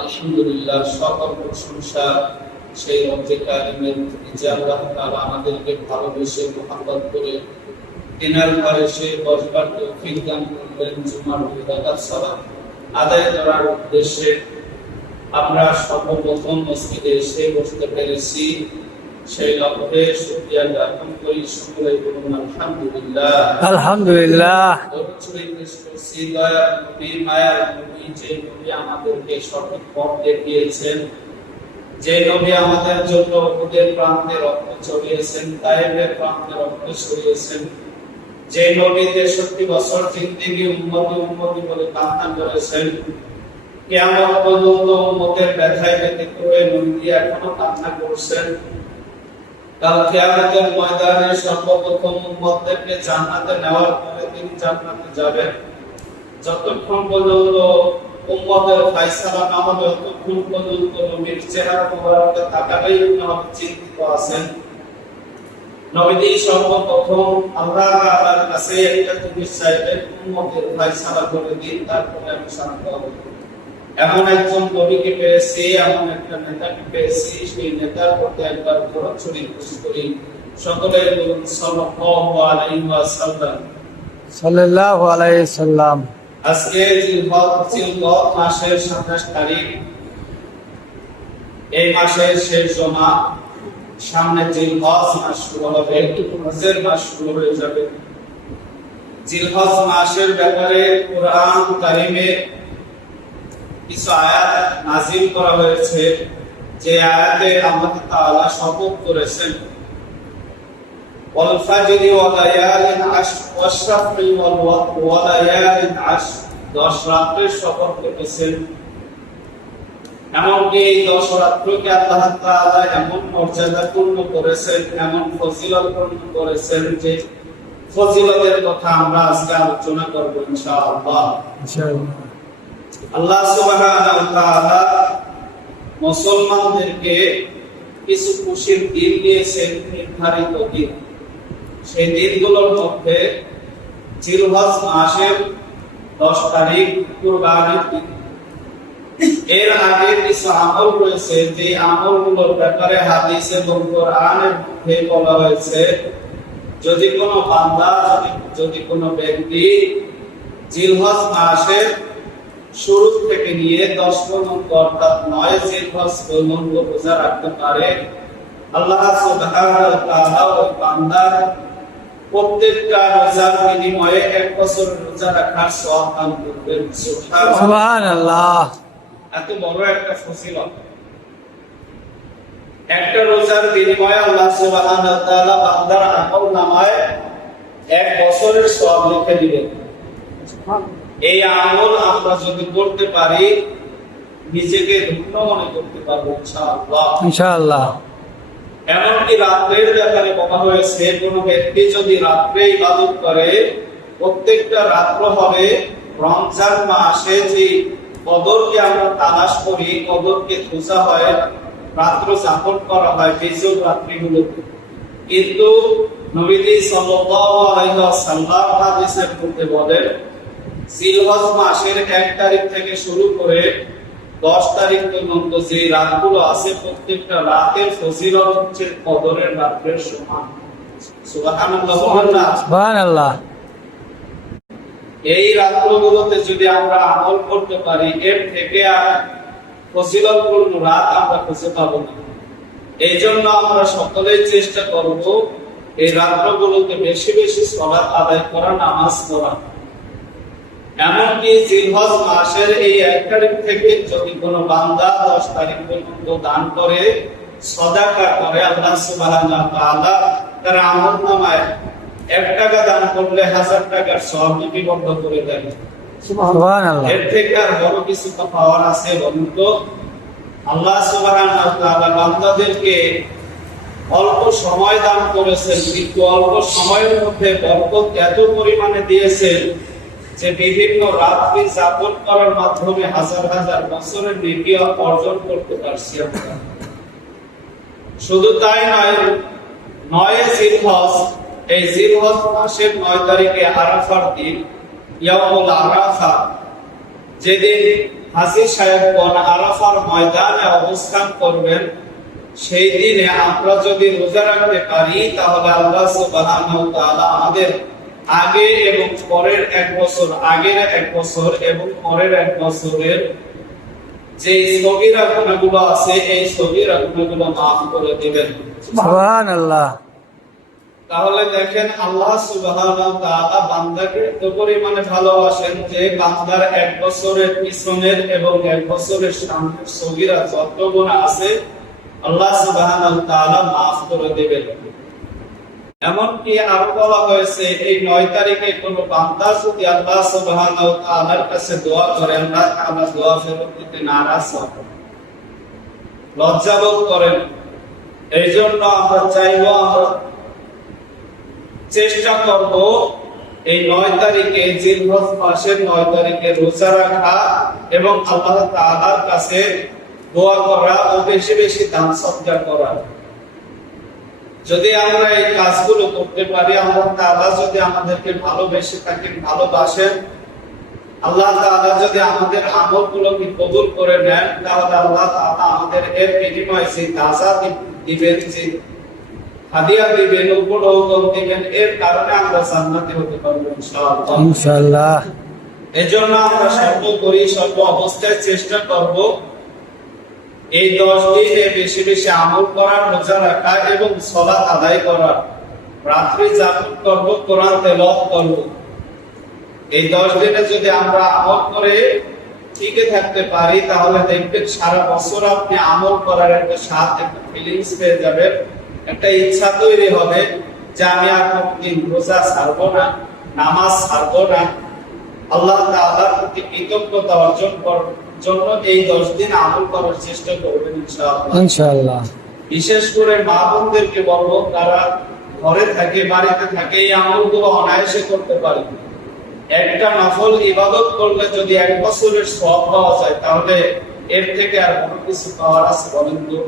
আলহামদুলিল্লাহ, সকল প্রশংসা সেই রব্বে কারিমের, যে আল্লাহ তাআলা আমাদেরকে ভালোবেসে মোহাব্বত করে তিনার ঘরে সে বসবার তৌফিক দান করলেন। জুমার ইবাদত সালাত আদায় করার উদ্দেশ্যে আমরা সর্বপ্রথম মসজিদে এসে বসতে পেরেছি। সেই লক্ষ্যে শুকরিয়া জ্ঞাপন করি। সকলে বলুন আলহামদুলিল্লাহ। আলহামদুলিল্লাহ। যে নবী আমাদেরকে সঠিক পথ দেখিয়েছেন, যে নবী আমাদের জন্য উহুদের প্রান্তে রক্ত ঝরিয়েছেন, তায়েফের প্রান্তে রক্ত ঝরিয়েছেন, যে নবী 63 বছর জিন্দেগি উম্মতি উম্মতি বলে কান্না করেছেন, কিয়ামত পর্যন্ত উম্মতের ব্যথায় ব্যথিত হয়ে নবী এখনো কান্না করছেন। কাল কিয়ামতের ময়দানে সর্বপ্রথম উম্মতদেরকে জান্নাতে নেওয়ার পরে তিনি জান্নাতে যাবেন। যতক্ষণ পর্যন্ত উম্মতের ফায়সালা না হবে ততক্ষণ পর্যন্ত নবীর চেহারা মোবারকে তাকাবেই না, চিন্তিত আছেন। নবীজি সর্বপ্রথম আল্লাহ তাআলার কাছে একটা জিনিস চাইবেন, উম্মতের ফায়সালা করে দিন, তারপরে আমি শান্ত হব। এমন একজন নবীকে পেয়েছি, এমন একটা নেতাকে পেয়েছি, সেই নেতার প্রতি একবার দরুদ খুশি করি। সকলে বলুন সাল্লাল্লাহু আলাইহি ওয়াসাল্লাম। সাল্লাল্লাহু আলাইহি সাল্লাম। আজকে জিলহজ মাসের 27 তারিখ, এই মাসের শেষ জমা। সামনে জিলহজ মাস শুরু হবে, হজের মাস শুরু হয়ে যাবে। জিলহজ মাসের ব্যাপারে কুরআন কারীমে কিছু আয়াত নাযিল করা হয়েছে, যে আয়াতে আল্লাহ তাআলা শপথ করেছেন, ওয়াল ফাজরি ওয়া লায়ালিন আশর ওয়াশ শাফঈ ওয়াল ওয়াতর ওয়া লায়ালিন আশর, 10 রাতের শপথ করেছেন। এমনকি এই 10 রাতকে আল্লাহ তাআলা এমন মর্যাদাপূর্ণ করেছেন, এমন ফজিলতপূর্ণ করেছেন, যে ফজিলতের কথা আমরা আজকে আলোচনা করব ইনশাআল্লাহ। আল্লাহ সুবহানাহু ওয়া তাআলা মুসলমানদেরকে কিছু খুশির দিন দিয়েছেন, নির্ধারিত দিন। সেই দিনগুলোর মধ্যে জিলহজ মাসের 10 তারিখ কুরবানির দিন। এর আগে কিছু আমল রয়েছে, যে আমলগুলোর ব্যাপারে হাদিস এবং কোরআনের মধ্যে বলা হয়েছে, যদি কোনো বান্দা, যদি কোনো ব্যক্তি জিলহজ মাসের শুরু থেকে নিয়ে 10 পর্যন্ত, অর্থাৎ 9 জিলহজ পর্যন্ত রোজা রাখতে পারে, আল্লাহ সুবহানাহু ওয়া তাআলা ওই বান্দার প্রত্যেকটা রোজার বিনিময়ে 1 বছর রোজা রাখার সওয়াব দান করবেন। সুবহানাল্লাহ। এত বড় একটা ফজিলত। একটা রোজার বিনিময়ে আল্লাহ সুবহানাহু ওয়া তাআলা বান্দার আমলনামায় 1 বছরের সওয়াব লিখে দিবেন। এই আমল আমরা যদি করতে পারি, নিজেকে ধন্য মনে করতে পারবো ইনশাআল্লাহ। ইনশাআল্লাহ। এমনকি রাতের ব্যাপারে বলা হয়েছে, কোন ব্যক্তি যদি রাত্রে ইবাদত করে, প্রত্যেকটা রাত্র হবে রমজান মাসে যে কদরকে আমরা তালাশ করি, কদরকে খোঁজা হয়, রাত্র যাপন করা হয় বিজয় রাত্রিগুলোতে। কিন্তু নবীজি সাল্লাল্লাহু আলাইহি ওয়াসাল্লাম হাদিসের মধ্যে বলেন, জিলহজ মাসের 1 তারিখ থেকে শুরু করে 10 তারিখ পর্যন্ত যে রাতগুলো আছে, প্রত্যেকটা রাতের ফজিলত হচ্ছে কদরের রাতের সমান। সুবহানাল্লাহ। সুবহানাল্লাহ। এই রাতগুলোতে যদি আমরা আমল করতে পারি, এর থেকে আর ফজিলতপূর্ণ রাত আমরা খুঁজে পাবো না। এই জন্য আমরা সকলেই চেষ্টা করব এই রাতগুলোতে বেশি বেশি সালাত আদায় করা, নামাজ পড়া। এমনকি জিলহজ মাসের এই 1 তারিখ থেকে যদি কোনো বান্দা 10 তারিখ পর্যন্ত দান করে, সাদাকা করে, আল্লাহ সুবহানাহু ওয়া তাআলা তার আমলনামায় 1 টাকা দান করলে 1000 টাকার সওয়াব লিপিবদ্ধ করে দেন। সুবহানাল্লাহ। এর থেকে আর বড় কিছু পাওয়ার আছে বলুন তো? আল্লাহ সুবহানাহু ওয়া তাআলা বান্দাদেরকে অল্প সময় দান করেছেন, কিন্তু অল্প সময়ের মধ্যে বরকত এত পরিমাণে দিয়েছেন যে বিভিন্ন রাত্রি যাপন করার মাধ্যমে হাজার হাজার বছরের নেকি অর্জন করতে পারছি আমরা। শুধু তাই নয়, 9 জিলহজ, এই জিলহজ মাসের 9 তারিখে আরাফার দিন, ইয়াউমুল আরাফা, যেদিন হাজী সাহেবগণ আরাফার ময়দানে অবস্থান করবেন, সেই দিনে আমরা যদি রোজা রাখতে পারি তাহলে আল্লাহ সুবহানাহু ওয়া তাআলা আমাদের আগে এবং পরের এক বছর, আগের এক বছর এবং পরের এক বছরের যে সগীরা গুনাহগুলো আছে এই সগীরা গুনাহগুলো মাফ করে দিবেন। সুবহানাল্লাহ। তাহলে দেখেন আল্লাহ সুবহানাহু ওয়া তাআলা বান্দাকে এত পরিমাণে ভালোবাসেন যে বান্দার এক বছরের পিছনের এবং এক বছরের সামনের সগীরা যত গুনাহ আছে আল্লাহ সুবহানাহু ওয়া তাআলা মাফ করে দিবেন। এমনকি আরো বলা হয়েছে এই 9 তারিখে কোন বান্দা যদি আল্লাহ সুবহানাহু ওয়া তাআলার কাছে দোয়া করে, আল্লাহ তাআলা দোয়া ফেরত দিতে নারাজ হন, লজ্জাবোধ করেন। এই জন্য আমরা চাইবো, আমরা চেষ্টা করব এই 9 তারিখে, জিলহজ মাসের 9 তারিখে রোজা রাখা এবং আল্লাহ তাআলার কাছে দোয়া করা ও বেশি বেশি দান সদকা করা। যদি আমরা এই কাজগুলো করতে পারি, আল্লাহ তাআলা যদি আমাদেরকে ভালোবেসে থাকেন, ভালোবাসেন, আল্লাহ তাআলা যদি আমাদের আমলগুলোকে কবুল করে নেন, তাহলে আল্লাহ তাআলা আমাদের এর বিনিময়ে যে তাজা দিবেন, যে হাদিয়া দিবেন, উপঢৌকন দিবেন, এর কারণে আমরা জান্নাতে হতে পারবো ইনশাআল্লাহ। ইনশাআল্লাহ। এজন্য আমরা সর্বোপরি সর্ব অবস্থায় চেষ্টা করব এই 10 দিনে বেশি বেশি আমল করার, রোজা রাখা এবং সালাত আদায় করার, রাত্রি জাগরণ করব, কোরআন তেলাওয়াত করব। এই 10 দিনে যদি আমরা আমল করে টিকে থাকতে পারি তাহলে দেখবেন সারা বছর আপনি আমল করার একটা স্বাদ, একটা ফিলিংস পেয়ে যাবেন, একটা ইচ্ছা তৈরি হবে যে আমি আর কোনদিন রোজা ছাড়বো না, নামাজ ছাড়বো না। আল্লাহ তাআলার প্রতি কৃতজ্ঞতা অর্জন করার জন্য এই 10 দিন আমল করার চেষ্টা করবেন ইনশাআল্লাহ। ইনশাআল্লাহ। বিশেষ করে মা বোনদেরকে বলবো, তারা ঘরে থাকে, বাড়িতে থাকে, এই আমলগুলো অনায়াসে করতে পারে। একটা নফল ইবাদত করলে যদি 1 বছরের সওয়াব পাওয়া যায় তাহলে এর থেকে আর কোনো কিছু পাওয়ার আছে বলেন তো?